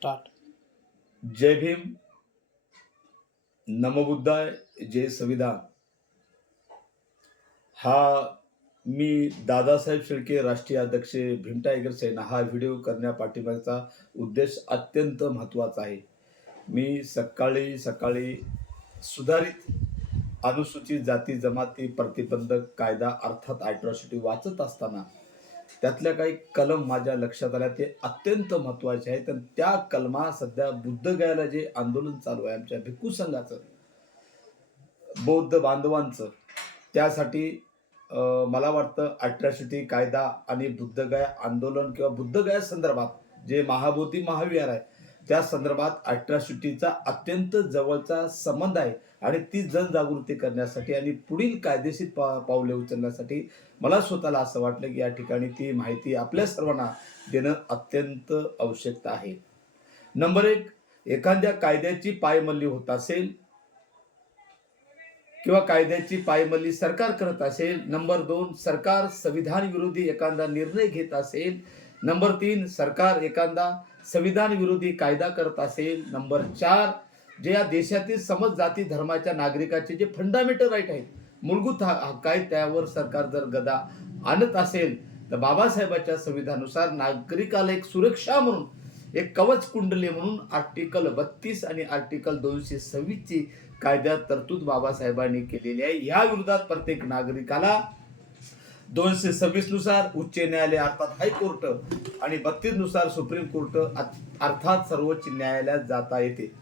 Start जय भीम. नमबुद्धाय जय संविधान. हा मी दादासाहेब शेळके राष्ट्रीय अध्यक्ष भीम टायगर सेना हा व्हिडिओ करण्यापाठीमागचा उद्देश अत्यंत महत्त्वाचा आहे. मी सकाळी सकाळी सुधारित अनुसूचित जाती जमाती प्रतिबंधक कायदा अर्थात अॅट्रॉसिटी वाचत असताना त्यातल्या काही कलम माझ्या लक्षात आल्या. ते अत्यंत महत्त्वाचे आहेत. आणि त्या कलमा सध्या बुद्धगयाला जे आंदोलन चालू आहे आमच्या भिक्खू संघाचं बौद्ध बांधवांचं त्यासाठी अं, मला वाटतं अट्रॅसिटी कायदा आणि बुद्धगया आंदोलन किंवा बुद्धगया संदर्भात जे महाबोधी महाविहार आहे त्या संदर्भात अट्रॅसिटीचा अत्यंत जवळचा संबंध आहे. आणि ती जनजागृती करण्यासाठी आणि पुढील कायदेशीर पा पावले उचलण्यासाठी मला स्वतःला असं वाटलं की या ठिकाणी ती माहिती आपल्या सर्वांना देणं अत्यंत आवश्यकता आहे. नंबर एक एखाद्या कायद्याची पायमल्ली होत असेल किंवा कायद्याची पायमल्ली सरकार करत असेल नंबर दोन सरकार संविधान विरोधी एखादा निर्णय घेत असेल नंबर तीन सरकार एखादा संविधान विरोधी कायदा करत असेल नंबर चार जे या देशातील समज जाती धर्माच्या नागरिकाचे जे फंडामेंटल राईट आहेत मूलभूत हक्क आहेत त्यावर सरकार जर गदा आणत असेल तर बाबासाहेबाच्या संविधानानुसार नागरिकाला एक सुरक्षा म्हणून एक कवच कुंडली म्हणून आर्टिकल बत्तीस आणि आर्टिकल दोनशे सव्वीस ची कायद्यात तरतूद बाबासाहेबांनी केलेली आहे. या विरोधात प्रत्येक नागरिकाला दोनशे सव्वीसनुसार उच्च न्यायालय अर्थात हायकोर्ट आणि बत्तीसनुसार सुप्रीम कोर्ट अर्थात सर्वोच्च न्यायालयात जाता येते.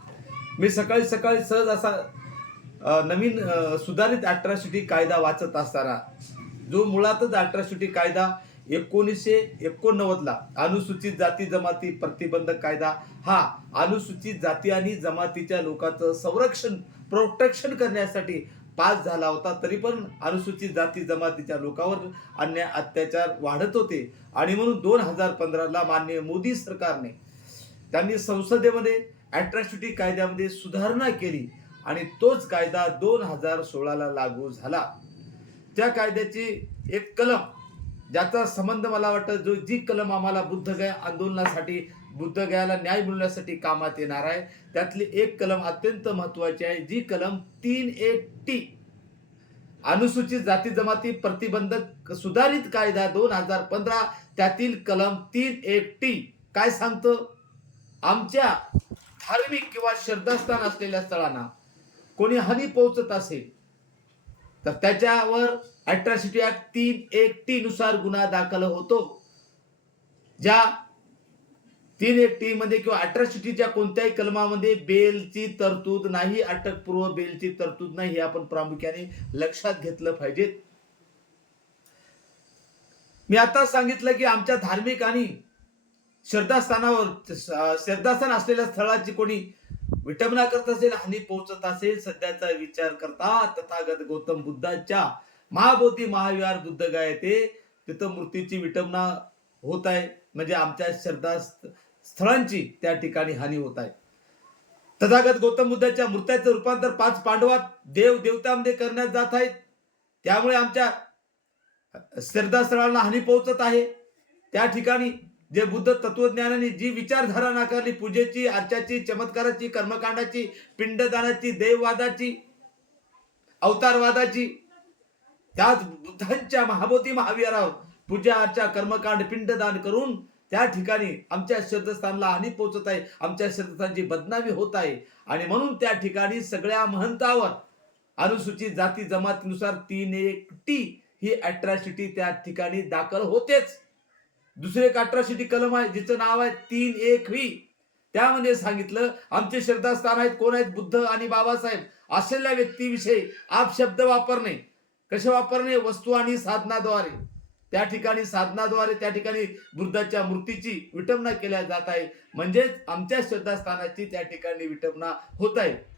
मी सकाळी सकाळी सहज असा नवीन सुधारित अॅट्रॉसिटी कायदा वाचत असताना जो मुळातच अॅट्रॉसिटी कायदा एकोणीसशे एकोणनव्वदला अनुसूचित जाती जमाती प्रतिबंधक कायदा हा अनुसूचित जाती आणि जमातीच्या लोकांचं संरक्षण प्रोटेक्शन करण्यासाठी पास झाला होता तरी पण अनुसूचित जाती जमातीच्या लोकांवर अन्याय अत्याचार वाढत होते. आणि म्हणून दोन हजार पंधराला माननीय मोदी सरकारने त्यांनी संसदेमध्ये अट्रॉसिटी कायद्यामध्ये सुधारणा केली आणि तोच कायदा दोन हजार सोळाला लागू झाला. त्या कायद्याची एक कलम ज्याचा संबंध मला वाटतं जो जी कलम आम्हाला बुद्धगया आंदोलनासाठी बुद्धगयाला न्याय मिळवण्यासाठी कामात येणार आहे त्यातली एक कलम अत्यंत महत्वाची आहे जी कलम तीन ए टी. अनुसूचित जाती जमाती प्रतिबंधक सुधारित कायदा दोन हजार पंधरा त्यातील कलम तीन एक टी. काय सांगतं? आमच्या धार्मिक किंवा श्रद्धास्थान असलेल्या स्थळांना कोणी हानी पोहोचत असेल तर त्याच्यावर अट्रॉसिटी ऍक्ट तीन एक टी नुसार गुन्हा दाखल होतो. ज्या तीन एक टी मध्ये किंवा अट्रॉसिटीच्या कोणत्याही कलमामध्ये बेलची तरतूद नाही अटकपूर्व बेलची तरतूद नाही हे आपण प्रामुख्याने लक्षात घेतलं पाहिजे. मी आता सांगितलं की आमच्या धार्मिक आणि श्रद्धास्थानावर श्रद्धास्थान असलेल्या स्थळाची कोणी विटंबना करत असेल हानी पोहोचत असेल सध्याचा विचार करता तथागत गौतम बुद्धाच्या महाबोधी महाविहार बुद्ध गाय येथे तिथं मूर्तीची विटंबना होत आहे. म्हणजे आमच्या श्रद्धा स्थळांची त्या ठिकाणी हानी होत आहे. तथागत गौतम बुद्धाच्या मूर्त्याचं रूपांतर पाच पांडवात देव देवतामध्ये करण्यात जात आहेत. त्यामुळे आमच्या श्रद्धास्थळांना हानी पोहोचत आहे. त्या ठिकाणी जे बुद्ध तत्वज्ञानाने जी विचारधारा नाकारली पूजेची अर्चाची चमत्काराची कर्मकांडाची पिंडदानाची देववादाची अवतारवादाची त्याच बुद्धांच्या महाबोधी महाविहारावर पूजा अर्चा कर्मकांड पिंडदान करून त्या ठिकाणी आमच्या श्रद्धास्थानला हानी पोहोचत आहे. आमच्या श्रद्धांची बदनामी होत आहे. आणि म्हणून त्या ठिकाणी सगळ्या महंतावर अनुसूचित जाती जमातीनुसार तीन एक टी ही अट्रॅसिटी त्या ठिकाणी दाखल होतेच. दुसरे एक अट्रॉसिटी कलम आहे जिचं नाव आहे तीन एक व्ही. त्यामध्ये सांगितलं आमचे श्रद्धास्थान आहेत कोण आहेत? बुद्ध आणि बाबासाहेब. असलेल्या व्यक्तीविषयी आप शब्द वापरणे. कसे वापरणे? वस्तू आणि साधनाद्वारे. त्या ठिकाणी साधनाद्वारे त्या ठिकाणी बुद्धाच्या मूर्तीची विटंबना केल्या जात आहे. म्हणजेच आमच्या श्रद्धास्थानाची त्या ठिकाणी विटंबना होत आहे.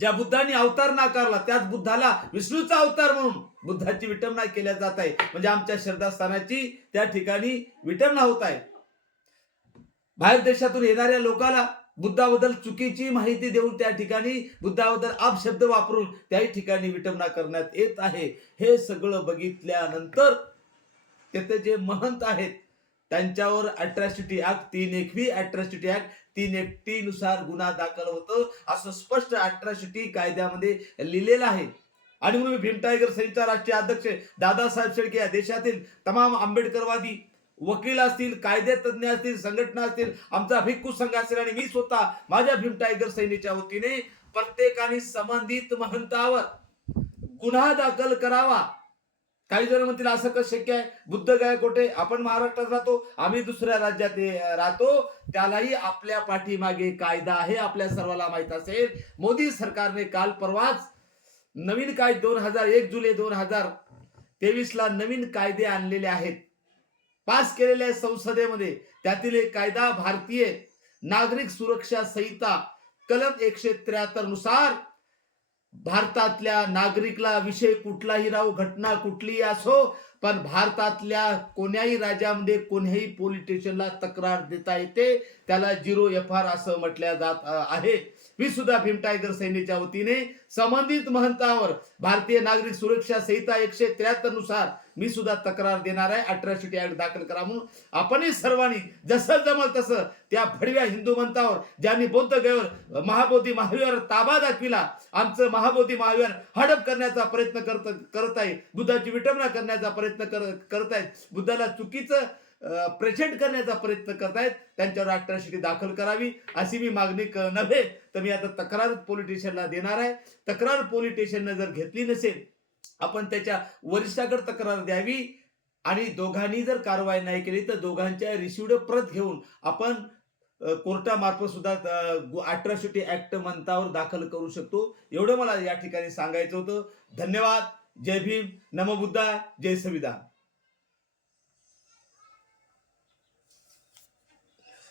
ज्या बुद्धांनी अवतार नाकारला त्याच बुद्धाला विष्णूचा अवतार म्हणून बुद्धाची विटंबना केल्या जात आहे. म्हणजे आमच्या श्रद्धास्थानाची त्या ठिकाणी विटंबना होत आहे. बाहेर देशातून येणाऱ्या लोकांना बुद्धाबद्दल चुकीची माहिती देऊन त्या ठिकाणी बुद्धाबद्दल आप शब्द वापरून त्याही ठिकाणी विटंबना करण्यात येत आहे. हे सगळं बघितल्यानंतर तेथे जे महंत आहेत त्यांच्यावर अट्रॅसिटी ऍक्ट तीन एकवी अट्रॅसिटी ऍक्ट तीन एकटी नुसार गुन्हा दाखल होतो. असं स्पष्ट अट्रॅसिटी कायद्यामध्ये लिहिलेलं आहे. आणि म्हणून भीम टायगर सेलचा राष्ट्रीय अध्यक्ष दादासाहेब शेळके या देशातील तमाम आंबेडकरवादी वकील असतील कायदे तज्ज्ञ असतील संघटना असतील आमचा भिक्खू संघ असेल आणि मी स्वतः माझ्या भीम टायगर सैनीच्या वतीने प्रत्येकाने संबंधित महंतावर गुन्हा दाखल करावा. काही जण म्हणतील असं कसं शक्य आहे? बुद्ध गायकोटे आपण महाराष्ट्रात राहतो आम्ही दुसऱ्या राज्यात राहतो. त्यालाही आपल्या पाठीमागे कायदा आहे आपल्या सर्वाला माहीत असेल. मोदी सरकारने काल परवाच नवीन काय दोन हजार एक जुलै दोन हजार तेवीस ला नवीन कायदे आणलेले आहेत. पास केलेल्या संसदेमध्ये. त्यातील एक कायदा भारतीय नागरिक सुरक्षा संहिता कलम एकशे त्र्याहत्तरनुसार भारतातल्या नागरिकला विषय कुठलाही राहू घटना कुठलीही असो पण भारतातल्या कोण्याही राज्यामध्ये कोण्याही पोलीस स्टेशनला तक्रार देता येते त्याला झिरो एफ आर असं म्हटल्या जात आहे. मी सुद्धा भीम टायगर सैन्याच्या वतीने संबंधित महंतावर भारतीय नागरिक सुरक्षा संहिता एकशे त्र्याहत्तरनुसार मी सुद्धा तक्रार देणार आहे. अठराशे ऍक्ट दाखल करा म्हणून. आपणही सर्वांनी जसं जमल तसं त्या भडव्या हिंदू मंतावर ज्यांनी बौद्ध गैर महाबोधी महावीर ताबा दाखविला आमचं महाबोधी महावीर हडप करण्याचा प्रयत्न करत करत आहे. बुद्धाची विटंबना करण्याचा प्रयत्न कर करत आहेत. बुद्धाला चुकीचं प्रेझेंट करण्याचा प्रयत्न करतायत. त्यांच्यावर अट्रॅसिटी दाखल करावी अशी मी मागणी नव्हे. तर मी आता तक्रार पोलीस स्टेशनला देणार आहे. तक्रार पोलीस स्टेशननं जर घेतली नसेल आपण त्याच्या वरिष्ठाकडे तक्रार द्यावी. आणि दोघांनी जर कारवाई नाही केली तर दोघांच्या रिसिवड प्रत घेऊन आपण कोर्टामार्फत सुद्धा अट्रॉसिटी ऍक्ट मंतावर दाखल करू शकतो. एवढं मला या ठिकाणी सांगायचं होतं. धन्यवाद. जय भीम. नमबुद्धा जय संविधान.